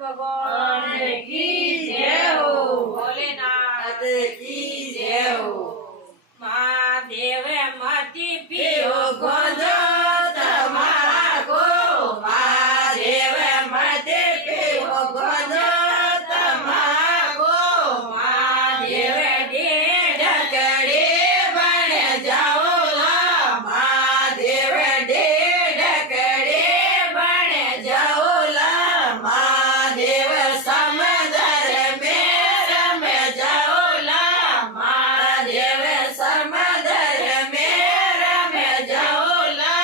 भगवान की जय हो। भोलेनाथ की जय हो। महादेव मती पियो गोंजो तमाको। महादेव मती पियो गोंजो तमाको। महादेव डेढ़ कड़े बन जाओ ला। महादेव डेढ़ कड़े बन जाओ ला। महादेव समंदर में रम जाओ ला। महादेव समंदर में रम जाओ ला।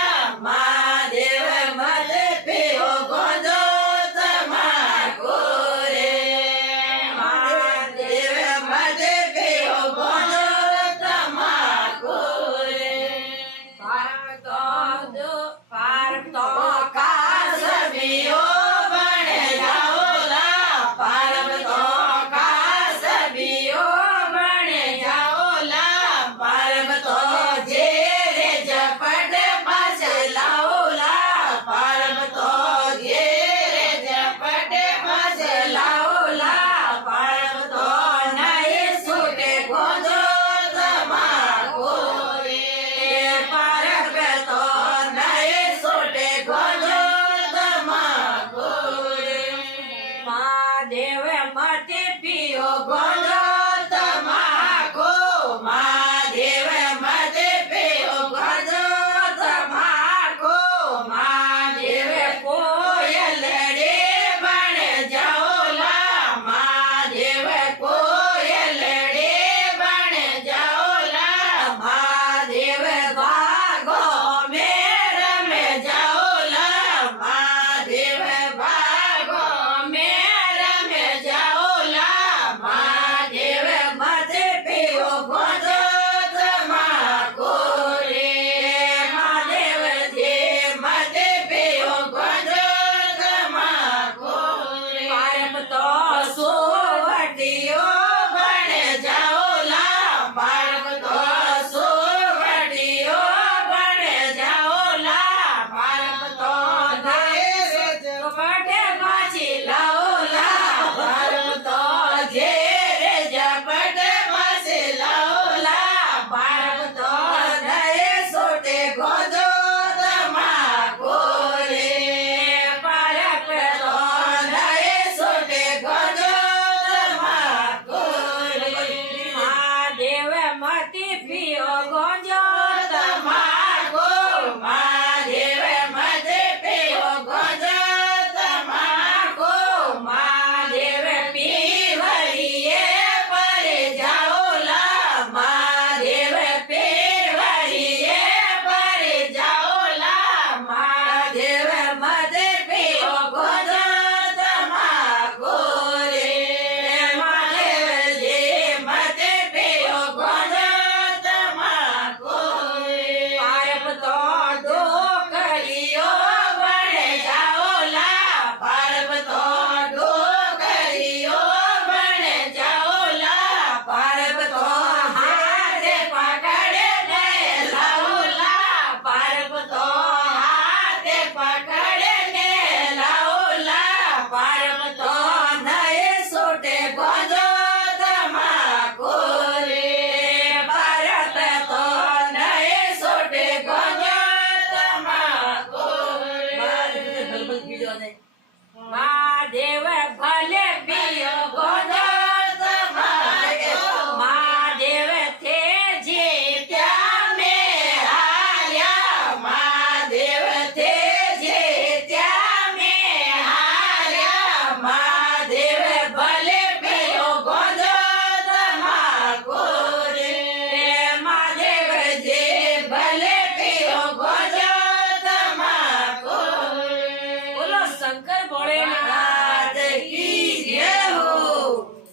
महादेव मत पियो गोंजो तमाको रे। महादेव मत पियो गोंजो तमाको रे। पार्वतो का सबियो बन जाओ ला। पार्वतो का सबियो बन जाओ ला। पार्वतो जे रे झपट पास लाओ ला। पार्वतो जे रे झपट पास लाओ ला। पार्वतो नहीं सूटे गोंजो तमाको रे। पार्वतो नहीं सूटे गोंजो तमाको रे। महादेव मत पियो गोंजो तमाको। महादेव मत पियो गोंजो तमाको। महादेव कोयल रे बन जाओ ला। महादेव कोयल रे बन जाओ ला। महादेव बागों में रम जाओ ला। महादेव बागों में रम जाओ ला। महादेव मत पियो गोंजो तमाको रे। महादेव जी मत पियो गोंजो तमाको रे। पार्वतो सोवटियो बन जाओ ला। पार्वतो सोवटियो बन जाओ ला। पार्वतो देश झपट पाछी लाओ ला। पार्वतो जेर झपट पास लाओ ला। पार्वतो नए सोटे गोंजो तमाको रे। पार्वतो नए सोटे गोंजो तमाको रे। महादेव मती पियो गोंजो तमाको। महादेव मत पियो गोंजो तमाको। महादेव पीवरिये पर जाओ ला। महादेव पीवरिये पर जाओ ला। महादेव मत पियो गोंजो तमाको रे। महादेव जी मत पियो गोंजो तमाको रे। पार्वतो डोकरियो बन जाओ ला। पार्वतो डोकरियो बन जाओ ला। पार्वतो हाथ पकड़ ले लाओ ला। पार्वतो हाथ पकड़ ले लाओ ला। पार्वतो नए सोटे गोंजो तमाको रे। पार्वतो नए सोटे गोंजो तमाको रे। महादेव भले